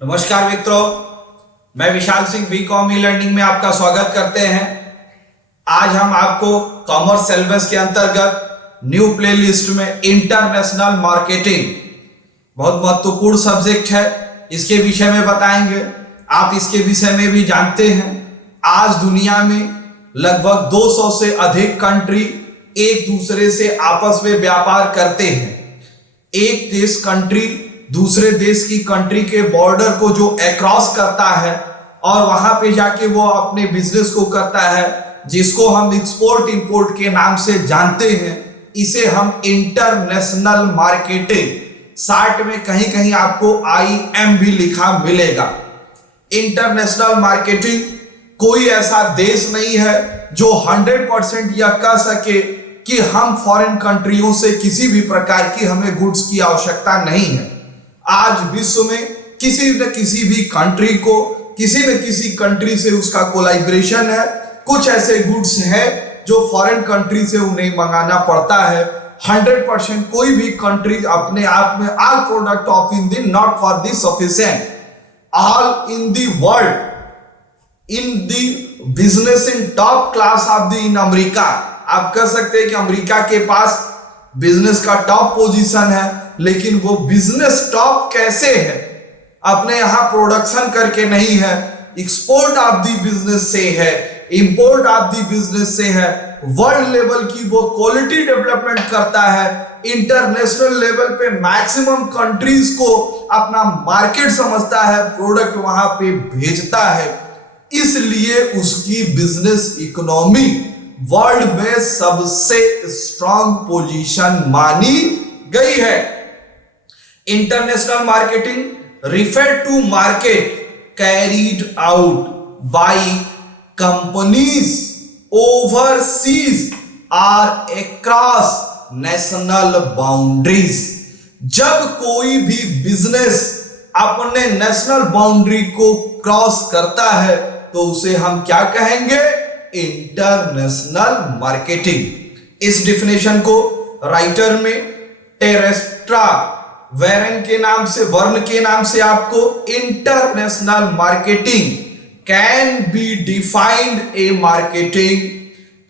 नमस्कार मित्रों, मैं विशाल सिंह वी.कॉम ई-लर्निंग में आपका स्वागत करते हैं। आज हम आपको कॉमर्स सिलेबस के अंतर्गत न्यू प्लेलिस्ट में इंटरनेशनल मार्केटिंग, बहुत महत्वपूर्ण सब्जेक्ट है, इसके विषय में बताएंगे। आप इसके विषय में भी जानते हैं, आज दुनिया में लगभग 200 से अधिक कंट्री एक दूसरे से आपस में व्यापार करते हैं। एक देश कंट्री दूसरे देश की कंट्री के बॉर्डर को जो अक्रॉस करता है और वहां पे जाके वो अपने बिजनेस को करता है, जिसको हम एक्सपोर्ट इंपोर्ट के नाम से जानते हैं, इसे हम इंटरनेशनल मार्केटिंग, शार्ट में कहीं कहीं आपको IM भी लिखा मिलेगा। इंटरनेशनल मार्केटिंग कोई ऐसा देश नहीं है जो 100% यह कह सके कि हम फॉरेन कंट्रियों से किसी भी प्रकार की हमें गुड्स की आवश्यकता नहीं है। आज विश्व में किसी न किसी भी कंट्री को किसी न किसी कंट्री से उसका कोलैबोरेशन है। कुछ ऐसे गुड्स हैं जो फॉरेन कंट्री से उन्हें मंगाना पड़ता है। 100% कोई भी कंट्री अपने आप में all product of India not for the sufficient all in the world in the business in top class of the in America. आप कह सकते हैं कि अमेरिका के पास बिजनेस का टॉप पोजीशन है, लेकिन वो बिजनेस टॉप कैसे है? अपने यहां प्रोडक्शन करके नहीं है, एक्सपोर्ट ऑफ दी बिजनेस से है, इंपोर्ट ऑफ दी बिजनेस से है, वर्ल्ड लेवल की वो क्वालिटी डेवलपमेंट करता है, इंटरनेशनल लेवल पे मैक्सिमम कंट्रीज को अपना मार्केट समझता है, प्रोडक्ट वहां पे भेजता है। इसलिए उसकी बिजनेस इकोनॉमी वर्ल्ड में सबसे स्ट्रॉन्ग पोजीशन मानी गई है। International marketing refer to market carried out by companies overseas or across national boundaries. जब कोई भी बिजनेस अपने नेशनल बाउंड्री को क्रॉस करता है तो उसे हम क्या कहेंगे? International marketing. इस डिफिनेशन को राइटर में टेरेस्ट्रा वर्ण के नाम से आपको international marketing can be defined a marketing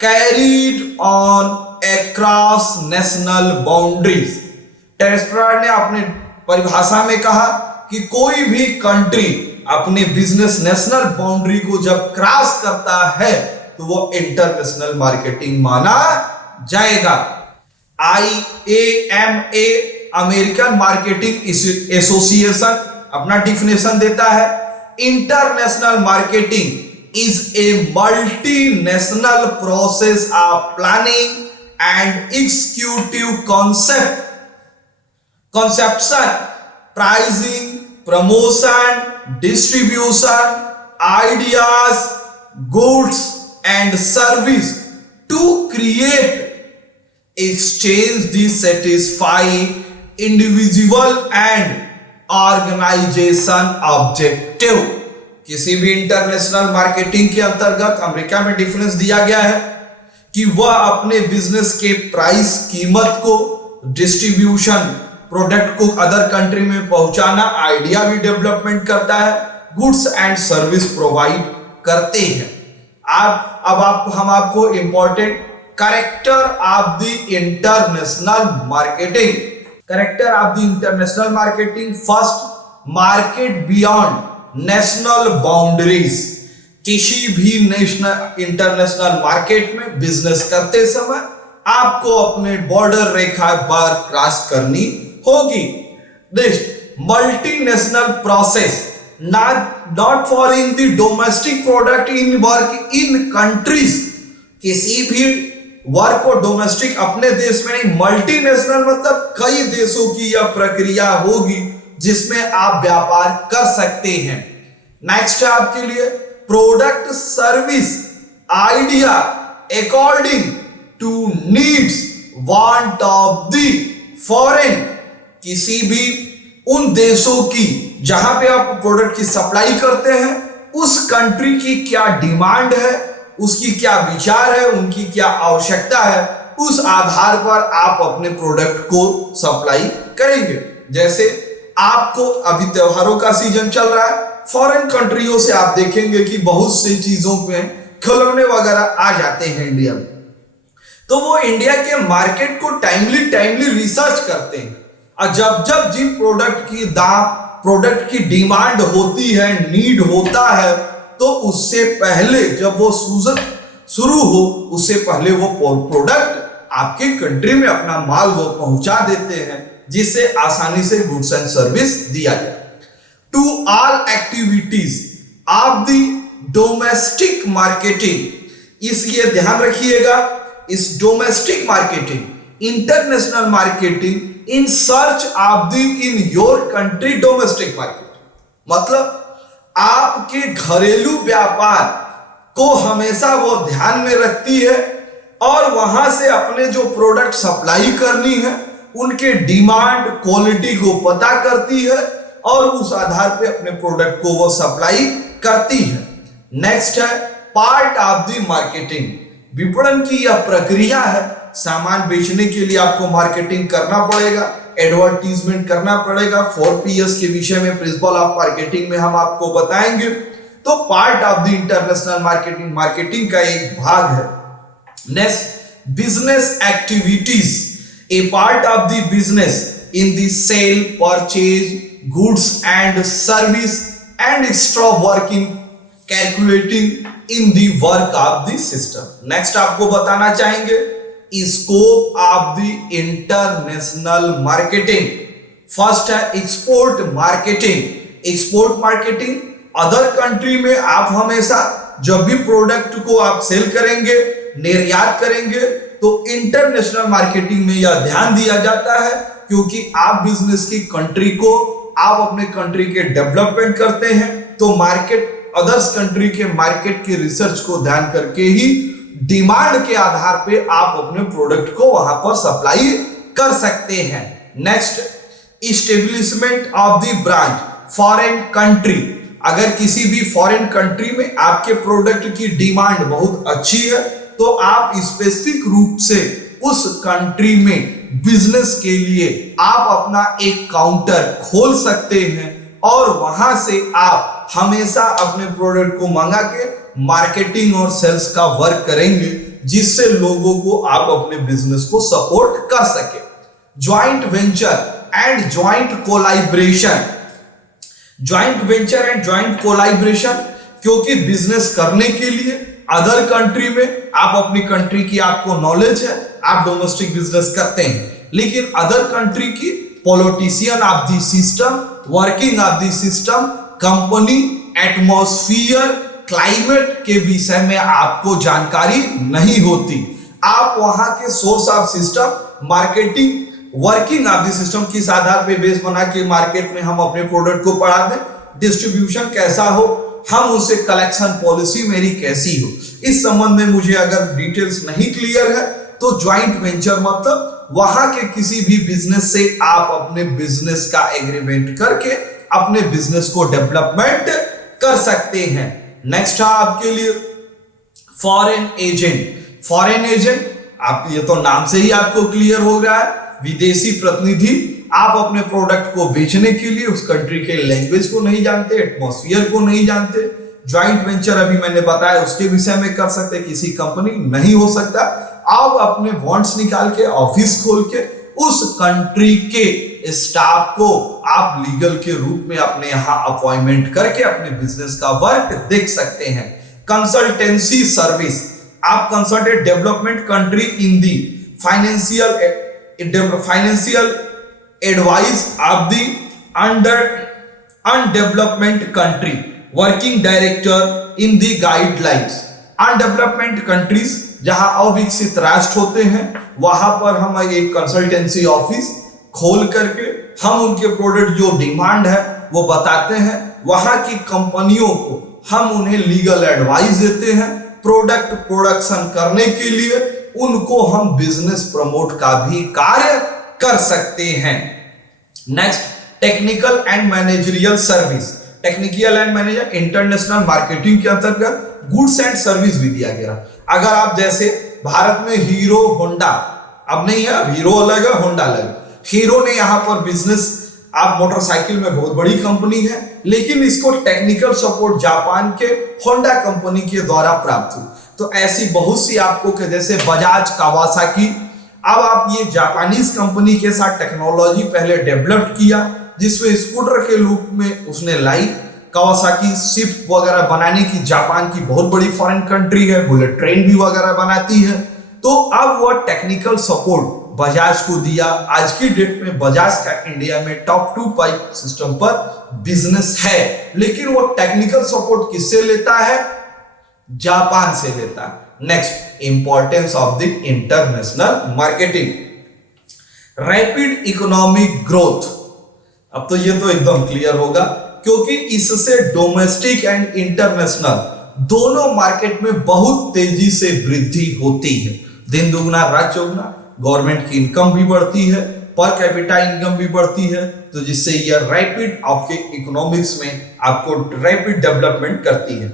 carried on across national boundaries. Terpstra ने अपने परिभाषा में कहा कि कोई भी कंट्री अपने बिजनेस नेशनल बाउंड्री को जब क्रॉस करता है तो वो इंटरनेशनल मार्केटिंग माना जाएगा। IAMA अमेरिकन मार्केटिंग एसोसिएशन अपना डिफिनेशन देता है, international marketing is a multinational process of planning and executive conception, pricing, promotion, distribution, ideas, goods and service to create, exchange the satisfy individual and organization objective। किसी भी international marketing के अंतर्गत America में difference दिया गया है कि वह अपने बिजनेस के प्राइस, कीमत को, डिस्ट्रीब्यूशन, प्रोडक्ट को अदर कंट्री में पहुंचाना, आइडिया भी डेवलपमेंट करता है, गुड्स एंड सर्विस प्रोवाइड करते हैं। हम आपको important character of the international marketing. Character of the international marketing, first, market beyond national boundaries. किसी भी नेशनल इंटरनेशनल मार्केट में बिजनेस करते समय आपको अपने बॉर्डर रेखा बार क्रॉस करनी होगी। Multinational process not for in the domestic product in work in countries. किसी भी वर्क को डोमेस्टिक अपने देश में नहीं, मल्टीनेशनल मतलब कई देशों की यह प्रक्रिया होगी जिसमें आप व्यापार कर सकते हैं। नेक्स्ट है आपके लिए product service idea according to needs want of the foreign. किसी भी उन देशों की जहां पे आप प्रोडक्ट की सप्लाई करते हैं, उस कंट्री की क्या डिमांड है, उसकी क्या विचार है, उनकी क्या आवश्यकता है, उस आधार पर आप अपने प्रोडक्ट को सप्लाई करेंगे। जैसे आपको अभी त्योहारों का सीजन चल रहा है, फॉरेन कंट्रियों से आप देखेंगे कि बहुत सी चीजों में खिलौने वगैरह आ जाते हैं इंडिया में, तो वो इंडिया के मार्केट को टाइमली रिसर्च करते हैं, और जब जब जिन प्रोडक्ट की दाम, प्रोडक्ट की डिमांड होती है, नीड होता है, तो उससे पहले जब वो सीजन शुरू हो उससे पहले वो प्रोडक्ट आपके कंट्री में अपना माल वो पहुंचा देते हैं, जिससे आसानी से गुड्स एंड सर्विस दिया जाए। To all activities of the domestic marketing, इसलिए ध्यान रखिएगा, इस domestic marketing, international marketing in search of the in your country domestic market, मतलब आपके घरेलू व्यापार को हमेशा वो ध्यान में रखती है और वहां से अपने जो प्रोडक्ट सप्लाई करनी है उनके डिमांड, क्वालिटी को पता करती है और उस आधार पे अपने प्रोडक्ट को वो सप्लाई करती है। नेक्स्ट है पार्ट ऑफ द मार्केटिंग, विपणन की यह प्रक्रिया है। सामान बेचने के लिए आपको मार्केटिंग करना पड़ेगा, एडवर्टीजमेंट करना पड़ेगा। 4Ps के विषय में, प्रिंसिपल ऑफ मार्केटिंग में हम आपको बताएंगे। तो part of the international marketing, marketing का एक भाग है। Next business activities, a part of the business in the sale, purchase goods and service and extra working calculating in the work of the system. Next आपको बताना चाहेंगे scope of the international marketing. First है export marketing. Export marketing, other country में आप हमेशा जब भी product को आप सेल करेंगे, निर्यात करेंगे, तो इंटरनेशनल मार्केटिंग में यह ध्यान दिया जाता है, क्योंकि आप बिजनेस की कंट्री को, आप अपने कंट्री के डेवलपमेंट करते हैं, तो मार्केट, अदर्स कंट्री के मार्केट के रिसर्च को ध्यान करके ही डिमांड के आधार पे आप अपने प्रोडक्ट को वहां पर सप्लाई कर सकते हैं। Next establishment of the branch foreign country, अगर किसी भी फॉरेन कंट्री में आपके प्रोडक्ट की डिमांड बहुत अच्छी है, तो आप स्पेसिफिक रूप से उस कंट्री में बिजनेस के लिए आप अपना एक काउंटर खोल सकते हैं और वहां से आप हमेशा अपने प्रोडक्ट को मंगा के मार्केटिंग और सेल्स का वर्क करेंगे, जिससे लोगों को आप अपने बिजनेस को सपोर्ट कर सके। Joint venture and joint collaboration, joint venture and joint collaboration, क्योंकि बिजनेस करने के लिए अदर कंट्री में, आप अपनी कंट्री की आपको नॉलेज है, आप डोमेस्टिक बिजनेस करते हैं, लेकिन अदर कंट्री की politician of the system, working of the system, company, atmosphere, climate के विषय में आपको जानकारी नहीं होती। आप वहां के source of system, marketing, working of the system किस आधार पे बेस बना के मार्केट में हम अपने प्रोडक्ट को बढ़ा दें, डिस्ट्रीब्यूशन कैसा हो, हम उसे कलेक्शन पॉलिसी मेरी कैसी हो, इस संबंध में मुझे अगर डिटेल्स नहीं क्लियर है, तो ज्वाइंट वेंचर मतलब वहां के किसी भी बिजनेस से आप अपने बिजनेस का एग्रीमेंट करके अपने बिजनेस को डेवलपमेंट कर सकते हैं। नेक्स्ट है आपके लिए फॉरेन एजेंट। फॉरेन एजेंट, आप ये तो नाम से ही आपको क्लियर हो रहा है, विदेशी प्रतिनिधि। आप अपने प्रोडक्ट को बेचने के लिए उस कंट्री के लैंग्वेज को नहीं जानते, एटमॉस्फियर को नहीं जानते। ज्वाइंट वेंचर अभी मैंने बताया उसके विषय में कर सकते, किसी कंपनी नहीं हो सकता। आप अपने बॉन्ड्स निकाल के, ऑफिस खोल के, उस कंट्री के स्टाफ को आप लीगल के रूप में अपने यहां अपॉइंटमेंट करके अपने बिजनेस का वर्क देख सकते हैं। कंसल्टेंसी सर्विस, आप consultant development country in the financial advice of the undevelopment country, working director in the guidelines. Undevelopment countries जहां अविकसित राष्ट्र होते हैं, वहां पर हम एक कंसल्टेंसी ऑफिस खोल करके हम उनके प्रोडक्ट जो डिमांड है वो बताते हैं, वहां की कंपनियों को हम उन्हें लीगल एडवाइस देते हैं, प्रोडक्ट प्रोडक्शन करने के लिए उनको हम बिजनेस प्रमोट का भी कार्य कर सकते हैं। Next technical and managerial service. Technical and manager international marketing के अंतर्गत गुड्स एंड सर्विस भी दिया गया। अगर आप जैसे भारत में हीरो होंडा, अब नहीं है, हीरो अलग है, होंडा अलग, हीरो ने यहां पर बिजनेस आप मोटरसाइकिल में बहुत बड़ी कंपनी है, लेकिन इसको टेक्निकल सपोर्ट जापान के होंडा कंपनी के द्वारा प्राप्त हुई। तो ऐसी बहुत सी आपको के जैसे बजाज, कावासाकी, अब आप ये जापानीज कंपनी के साथ टेक्नोलॉजी पहले डेवलप किया, जिसमें स्कूटर के रूप में उसने लाई। कावासाकी स्विफ्ट वगैरह बनाने की जापान की बहुत बड़ी फॉरेन कंट्री है, बुलेट ट्रेन भी वगैरह बनाती है। तो अब वह टेक्निकल सपोर्ट बजाज को दिया। आज की डेट में बजाज का इंडिया में टॉप 2 पाइप सिस्टम पर बिजनेस है, लेकिन वो टेक्निकल सपोर्ट किससे लेता है? जापान से लेता है। Next, importance of the international marketing, rapid economic growth. अब तो ये तो एकदम क्लियर होगा, क्योंकि इससे डोमेस्टिक एंड इंटरनेशनल दोनों मार्केट में बहुत तेजी से वृद्धि होती है। दिन दुगना रात चौगुना, गवर्नमेंट की इनकम भी बढ़ती है, पर कैपिटा इनकम भी बढ़ती है, तो जिससे यह रैपिड आपके इकोनॉमिक्स में आपको रैपिड डेवलपमेंट करती है।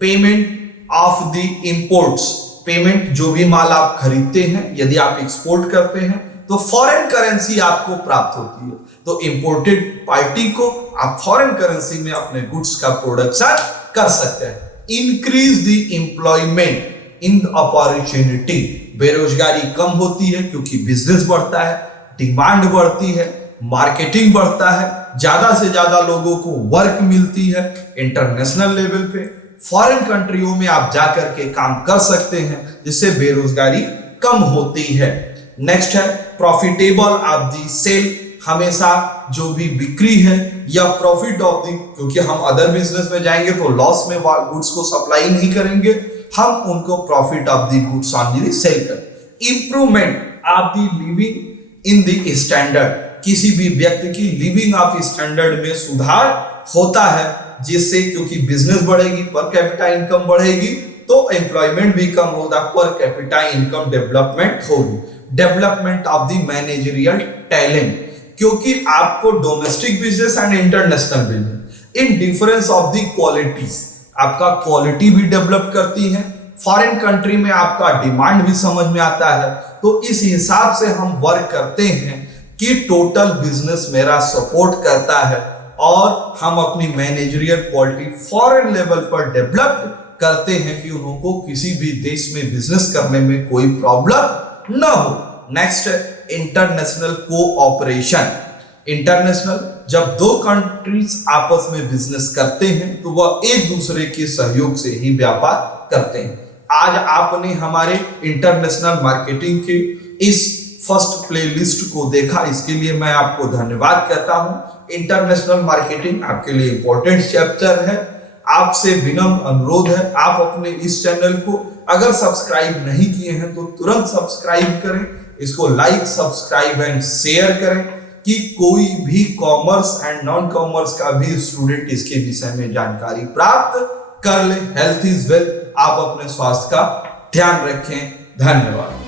Payment of the imports, payment जो भी माल आप खरीदते हैं, यदि आप एक्सपोर्ट करते हैं तो फॉरेन करेंसी आपको प्राप्त होती है। तो इंपोर्टेड पार्टी को आप फॉरेन करेंसी में अपने गुड्स का प्रोडक्शन कर सकते हैं। Increase the employment in opportunity, बेरोजगारी कम होती है क्योंकि बिजनेस बढ़ता है, डिमांड बढ़ती है, मार्केटिंग बढ़ता है, ज्यादा से ज्यादा लोगों को वर्क मिलती है। इंटरनेशनल लेवल पे फॉरेन कंट्रियों में आप जाकर के काम कर सकते हैं, जिससे बेरोजगारी कम होती है। नेक्स्ट है प्रॉफिटेबल ऑफ द सेल, हमेशा जो भी बिक्री है या प्रॉफिट ऑफ द, क्योंकि हम अदर बिजनेस में जाएंगे तो लॉस में गुड्स को सप्लाई नहीं करेंगे, हम उनको profit of the goods only sale करें। Improvement of the living in the standard, किसी भी व्यक्ति की लिविंग ऑफ स्टैंडर्ड में सुधार होता है, जिससे क्योंकि बिजनेस बढ़ेगी, पर कैपिटा इनकम बढ़ेगी, तो एम्प्लॉयमेंट भी कम होगा, पर कैपिटा इनकम डेवलपमेंट होगी। Development of the managerial talent, क्योंकि आपको domestic business and international business in difference of the qualities, आपका क्वालिटी भी डेवलप करती है। फॉरेन कंट्री में आपका डिमांड भी समझ में आता है, तो इस हिसाब से हम वर्क करते हैं कि टोटल बिजनेस मेरा सपोर्ट करता है और हम अपनी मैनेजरियल क्वालिटी फॉरेन लेवल पर डेवलप करते हैं कि उनको किसी भी देश में बिजनेस करने में कोई प्रॉब्लम न हो। नेक्स्ट है इंटरनेशनल कोऑपरेशन। इंटरनेशनल, जब दो कंट्रीज आपस में बिजनेस करते हैं तो वह एक दूसरे के सहयोग से ही व्यापार करते हैं। आज आपने हमारे इंटरनेशनल मार्केटिंग के इस फर्स्ट प्लेलिस्ट को देखा, इसके लिए मैं आपको धन्यवाद कहता हूं। इंटरनेशनल मार्केटिंग आपके लिए इंपॉर्टेंट चैप्टर है। आपसे विनम्र अनुरोध है, आप अपने इस चैनल को अगर सब्सक्राइब नहीं किए हैं तो तुरंत सब्सक्राइब करें, इसको लाइक, सब्सक्राइब एंड शेयर करें कि कोई भी कॉमर्स एंड नॉन कॉमर्स का भी स्टूडेंट इसके विषय में जानकारी प्राप्त कर ले। हेल्थ इज वेल्थ, आप अपने स्वास्थ्य का ध्यान रखें। धन्यवाद।